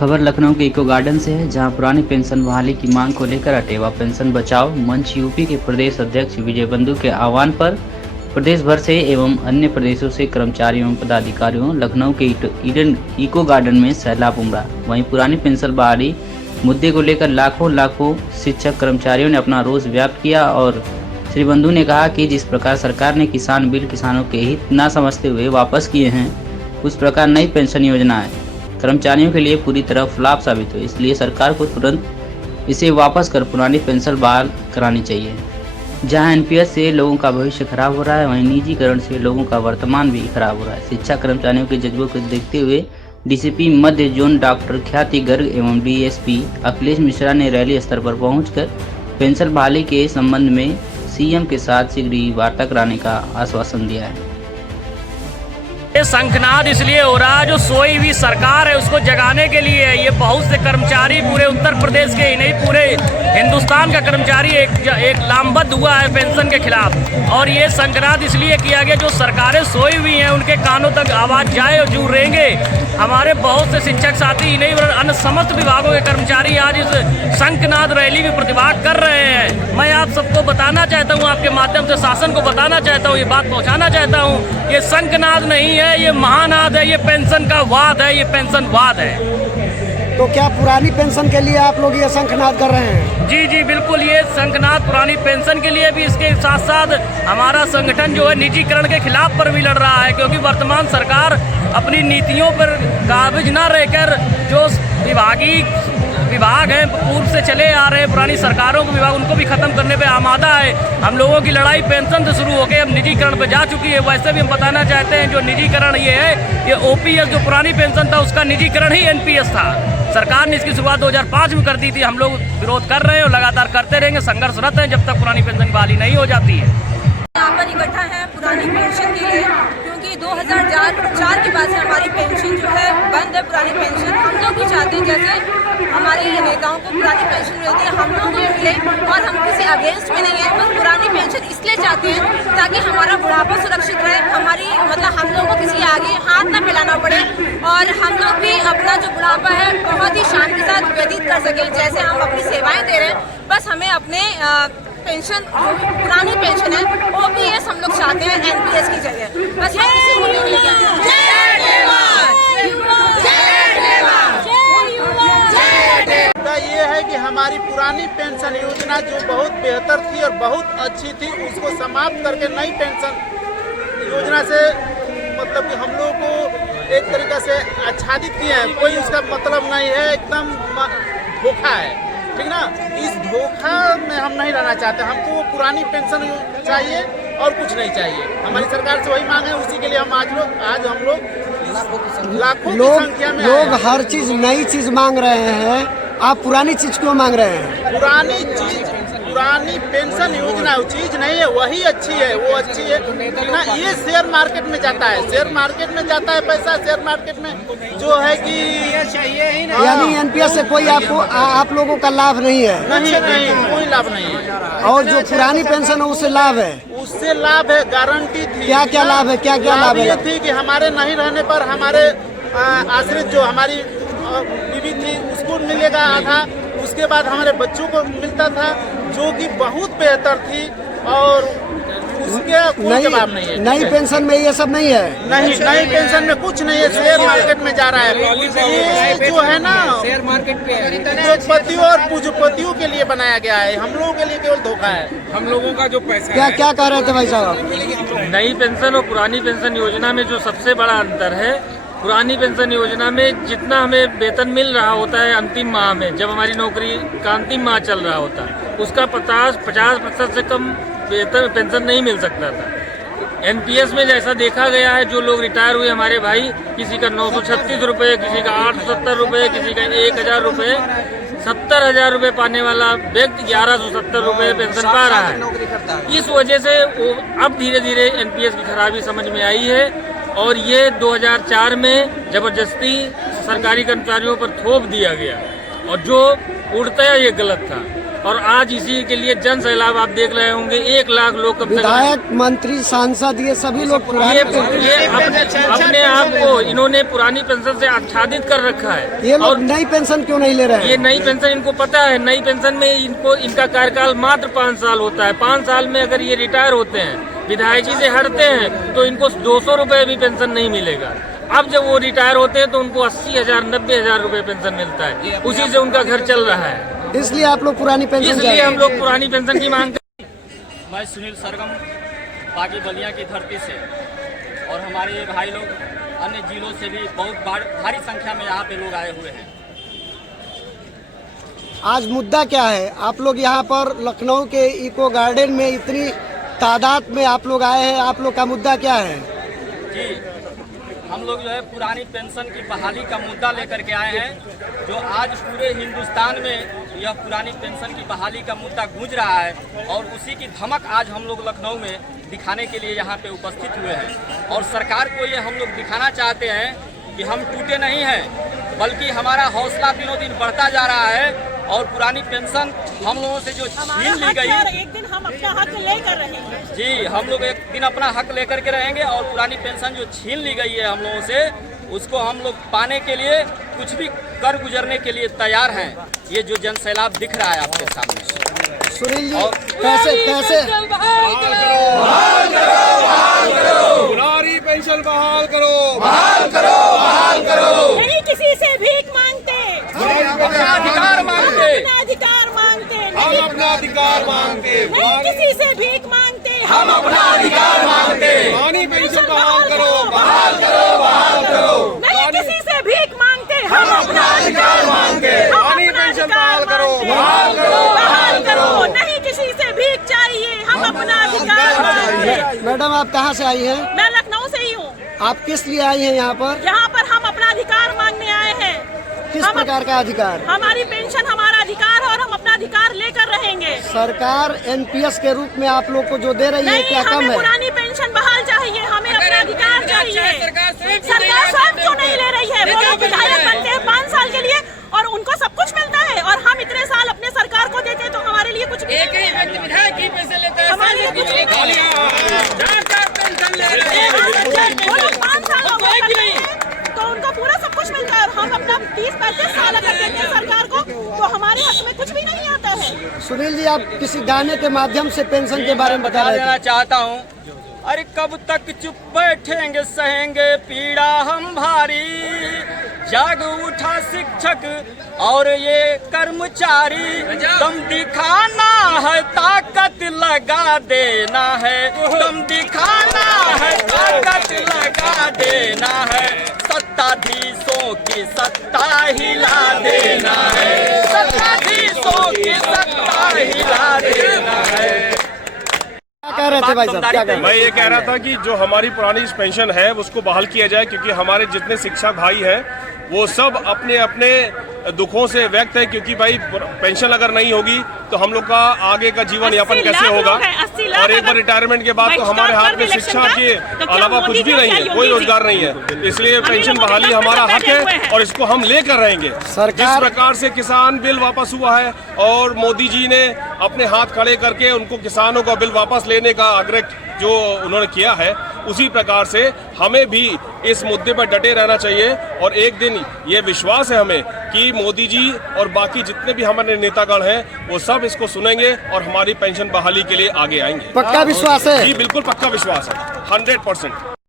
खबर लखनऊ के eco garden से है, जहां पुरानी पेंशन बहाली की मांग को लेकर अटेवा पेंशन बचाओ मंच यूपी के प्रदेश अध्यक्ष विजय बंधु के आह्वान पर प्रदेश भर से एवं अन्य प्रदेशों से कर्मचारियों एवं पदाधिकारियों लखनऊ के ईडन इको गार्डन में सैलाब उमड़ा। वहीं पुरानी पेंशन बहाली मुद्दे को लेकर लाखों शिक्षक कर्मचारियों ने अपना रोष व्यक्त किया और श्री बंधु ने कहा कि जिस प्रकार सरकार ने किसान बिल किसानों के हित न समझते हुए वापस किए हैं, उस प्रकार नई पेंशन योजना है कर्मचारियों के लिए पूरी तरह फ्लॉप साबित हुई। इसलिए सरकार को तुरंत इसे वापस कर पुरानी पेंशन बहाल करानी चाहिए। जहां एनपीएस से लोगों का भविष्य खराब हो रहा है, वहीं निजीकरण से लोगों का वर्तमान भी खराब हो रहा है। शिक्षा कर्मचारियों के जज्बों को देखते हुए डीसीपी मध्य जोन डॉक्टर ख्याति गर्ग एवं डीएसपी अखिलेश मिश्रा ने रैली स्तर पर पहुंचकर पेंशन बहाली के संबंध में सीएम के साथ शीघ्र ही वार्ता कराने का आश्वासन दिया है। ये शंखनाद इसलिए हो रहा है, जो सोई हुई सरकार है उसको जगाने के लिए ये बहुत से कर्मचारी पूरे उत्तर प्रदेश के ही नहीं पूरे हिंदुस्तान का कर्मचारी एक लामबद्ध हुआ है पेंशन के खिलाफ। और ये शंखनाद इसलिए किया गया, जो सरकारें सोई हुई हैं उनके कानों तक आवाज़ जाए और जूर रहेंगे। हमारे बहुत से शिक्षक साथी ही नहीं अन्य समस्त विभागों के कर्मचारी आज इस शंखनाद रैली में प्रतिभाग कर रहे हैं। मैं आप सबको बताना चाहता हूँ, आपके माध्यम से शासन को बताना चाहता हूँ, ये बात पहुँचाना चाहता हूँ, ये शंखनाद नहीं है, ये महानाद है, ये पेंशन का वाद है, ये पेंशन वाद है। तो क्या पुरानी पेंशन के लिए आप लोग ये शंखनाद कर रहे हैं? जी बिल्कुल, ये शंखनाद पुरानी पेंशन के लिए भी, इसके साथ साथ हमारा संगठन जो है निजीकरण के खिलाफ पर भी लड़ रहा है, क्योंकि वर्तमान सरकार अपनी नीतियों पर काबिज न रहकर जो विभाग हैं पूर्व से चले आ रहे हैं पुरानी सरकारों के विभाग, उनको भी खत्म करने पे आमादा है। हम लोगों की लड़ाई पेंशन से शुरू होकर अब निजीकरण पे जा चुकी है। वैसे भी हम बताना चाहते हैं, जो निजीकरण ये है, ये ओपीएस जो पुरानी पेंशन था उसका निजीकरण ही एनपीएस था। सरकार ने इसकी शुरुआत 2005 में कर दी थी। हम लोग विरोध कर रहे हैं और लगातार करते रहेंगे, संघर्षरत हैं जब तक पुरानी पेंशन बहाली नहीं हो जाती है। यहाँ पर इकट्ठा है पुरानी पेंशन के लिए, क्योंकि 2004 के बाद से हमारी पेंशन जो है बंद है। पुरानी पेंशन हम लोग भी चाहते हैं, जैसे हमारे नेताओं को पुरानी पेंशन मिलती है, हम लोगों को मिले, और हम किसी अगेंस्ट में नहीं है। बस पुरानी पेंशन इसलिए चाहते हैं ताकि हमारा बुढ़ापा सुरक्षित रहे, हमारी हम लोगों को किसी आगे हाथ ना फैलाना पड़े, और हम लोग भी अपना जो बुढ़ापा है बहुत ही शान के साथ व्यतीत कर सके, जैसे हम अपनी सेवाएं दे रहे हैं। बस हमें अपने पेंशन पुरानी पेंशन है ओपीएस हम लोग चाहते हैं एनपीएस की जगह। बस इसी मुद्दे को लेकर ये है कि हमारी पुरानी पेंशन योजना जो बहुत बेहतर थी और बहुत अच्छी थी, उसको समाप्त करके नई पेंशन योजना से मतलब कि हम लोग को एक तरीके से आच्छादित किए हैं। कोई उसका मतलब नहीं है, एकदम धोखा है, ठीक ना। इस धोखा में हम नहीं रहना चाहते। हमको पुरानी पेंशन चाहिए और कुछ नहीं चाहिए। हमारी सरकार से वही मांग है, उसी के लिए हम आज हम लोग लाखों की संख्या में लोग हर चीज नई चीज मांग रहे हैं, आप पुरानी चीज क्यों मांग रहे हैं? पुरानी पेंशन योजना चीज नहीं है, वही अच्छी है, वो अच्छी है ना। ये शेयर मार्केट में जाता है, शेयर मार्केट में जाता है पैसा, शेयर मार्केट में जो है कि चाहिए ही नहीं। यानी एनपीएस से कोई आप लोगों का लाभ नहीं है? नहीं, कोई लाभ नहीं है। और जो पुरानी पेंशन है उससे लाभ है? उससे लाभ है, गारंटी थी। क्या लाभ है? क्या लाभ है? ये थी कि हमारे नहीं रहने पर हमारे आश्रित जो हमारी बीवी थी उसको मिलेगा आधा, उसके बाद हमारे बच्चों को मिलता था, जो कि बहुत बेहतर थी। और उसके कोई जवाब नहीं है। नई पेंशन में ये सब नहीं है? नहीं, नई पेंशन में कुछ नहीं है, शेयर मार्केट में जा रहा है। ये जो है ना, शेयर मार्केट पे उद्योगपतियों और पूंजीपतियों के लिए बनाया गया है, हम लोगों के लिए केवल धोखा है। हम लोगों का जो पैसा क्या कह रहे थे भाई साहब? नई पेंशन और पुरानी पेंशन योजना में जो सबसे बड़ा अंतर है, पुरानी पेंशन योजना में जितना हमें वेतन मिल रहा होता है अंतिम माह में, जब हमारी नौकरी का अंतिम माह चल रहा होता है, उसका 50% से कम वेतन पेंशन नहीं मिल सकता था। एनपीएस में जैसा देखा गया है, जो लोग रिटायर हुए हमारे भाई, किसी का 936 रुपये, किसी का 870 रुपये, किसी का 1000 रुपये, 70,000 रुपये पाने वाला व्यक्ति 1170 रुपये पेंशन पा रहा है। इस वजह से वो अब धीरे धीरे एनपीएस की खराबी समझ में आई है, और ये 2004 में जबरदस्ती सरकारी कर्मचारियों पर थोप दिया गया, और जो पूर्णतः ये गलत था। और आज इसी के लिए जन सैलाब आप देख रहे होंगे, 1 लाख लोग कम से कम विधायक, मंत्री, सांसद ये सभी लोग पुराने अपने आप को इन्होंने पुरानी पेंशन से आच्छादित कर रखा है। ये लोग नई पेंशन क्यों नहीं ले रहे ये हैं? नई पेंशन इनको पता है, नई पेंशन में इनका कार्यकाल मात्र 5 साल होता है। 5 साल में अगर ये रिटायर होते हैं, विधायकी से हटते हैं, तो इनको 200 रुपये भी पेंशन नहीं मिलेगा। अब जब वो रिटायर होते हैं तो उनको 80,000 90,000 रुपये पेंशन मिलता है, उसी से उनका घर चल रहा है। इसलिए आप लोग पुरानी पेंशन इसलिए हम लोग पुरानी पेंशन की मांग मैं सुनील सरगम बागी बलिया की धरती से, और हमारे ये भाई लोग अन्य जिलों से भी बहुत भारी संख्या में यहाँ पे लोग आए हुए हैं। आज मुद्दा क्या है? आप लोग यहाँ पर लखनऊ के इको गार्डन में इतनी तादाद में आप लोग आए हैं, आप लोग का मुद्दा क्या है? जी, हम लोग जो है पुरानी पेंशन की बहाली का मुद्दा लेकर के आए हैं, जो आज पूरे हिंदुस्तान में यह पुरानी पेंशन की बहाली का मुद्दा गूंज रहा है, और उसी की धमक आज हम लोग लखनऊ में दिखाने के लिए यहाँ पे उपस्थित हुए हैं। और सरकार को ये हम लोग दिखाना चाहते हैं कि हम टूटे नहीं हैं, बल्कि हमारा हौसला दिनों दिन बढ़ता जा रहा है। और पुरानी पेंशन हम लोगों से जो छीन ली गई, एक दिन हम अपना हक लेकर रहेंगे। जी, हम लोग एक दिन अपना हक लेकर के रहेंगे, और पुरानी पेंशन जो छीन ली गई है हम लोगों से, उसको हम लोग पाने के लिए कुछ भी कर गुजरने के लिए तैयार हैं। ये जो जन सैलाब दिख रहा है आपके सामने। सुनील जी, कैसे पुरानी पेंशन बहाल करो, नहीं किसी से भीख मांगते, अपना अधिकार मांगते, अपना अधिकार मांगते, हम अपना अधिकार मांगते, नहीं किसी से भीख मांगते, हम अपना अधिकार मांगते। पुरानी पेंशन बहाल करो, नहीं किसी से भीख मांगते, हम अपना अधिकार मांगते। पुरानी पेंशन बहाल करो, बहाल करो, नहीं किसी से भीख चाहिए, हम अपना अधिकार मांगते। मैडम, आप कहाँ से आई हैं? मैं लखनऊ से ही हूँ। आप किस लिए आई हैं यहाँ पर? यहाँ पर हम अपना अधिकार मांगने आए हैं। किस प्रकार का अधिकार? हमारी पेंशन हमारा अधिकार है, और हम अपना अधिकार लेकर रहेंगे। सरकार एनपीएस के रूप में आप लोग को जो दे रही है, नहीं, क्या कम हमें है? पुरानी पेंशन बहाल चाहिए, हमें अपना अधिकार चाहिए। सरकार स्वयं क्यों नहीं ले रही है? वो लोग विधायक बनते हैं 5 साल के लिए, और उनको सब कुछ मिलता है, और हम इतने साल अपने सरकार को देते हैं, तो हमारे लिए कुछ भी नहीं है। विधायक ही पैसे लेते हैं, हमारे लिए कुछ भी नहीं है। वो लोग 5 साल हो गए करते हैं, तो उनको पूरा सब कुछ मिलता है, और हम अपना 30-35 साल अगर देते हैं सरकार को, तो हमारे हक में कुछ भी नहीं आता है। सुनील जी, आप किसी गाने के माध्यम से पेंशन के बारे में बता रहे देना थे। चाहता हूँ। अरे कब तक चुप बैठेंगे, सहेंगे पीड़ा हम भारी, जाग उठा शिक्षक और ये कर्मचारी, दम दिखाना है, ताकत लगा देना है, दम दिखाना है, ताकत लगा देना है, सत्ताधीशों की सत्ता हिला देना है, सत्ताधीशों की सत्ता हिला देना है। क्या कह रहे थे भाई साहब, क्या कह रहे थे? मैं ये कह रहा था कि जो हमारी पुरानी पेंशन है उसको बहाल किया जाए, क्योंकि हमारे जितने शिक्षक भाई हैं वो सब अपने अपने दुखों से व्यक्त है, क्योंकि भाई पेंशन अगर नहीं होगी तो हम लोग का आगे का जीवन यापन कैसे होगा। और एक बार रिटायरमेंट के बाद तो हमारे हाथ में शिक्षा के अलावा कुछ भी नहीं है, कोई रोजगार नहीं है। इसलिए पेंशन बहाली हमारा हक है, और इसको हम लेकर रहेंगे। जिस प्रकार से किसान बिल वापस हुआ है, और मोदी जी ने अपने हाथ खड़े करके उनको किसानों का बिल वापस लेने का आग्रह जो उन्होंने किया है, उसी प्रकार से हमें भी इस मुद्दे पर डटे रहना चाहिए। और एक दिन ये विश्वास है हमें कि मोदी जी और बाकी जितने भी हमारे नेतागण हैं वो सब इसको सुनेंगे और हमारी पेंशन बहाली के लिए आगे आएंगे। पक्का विश्वास है? जी बिल्कुल पक्का विश्वास है, 100%।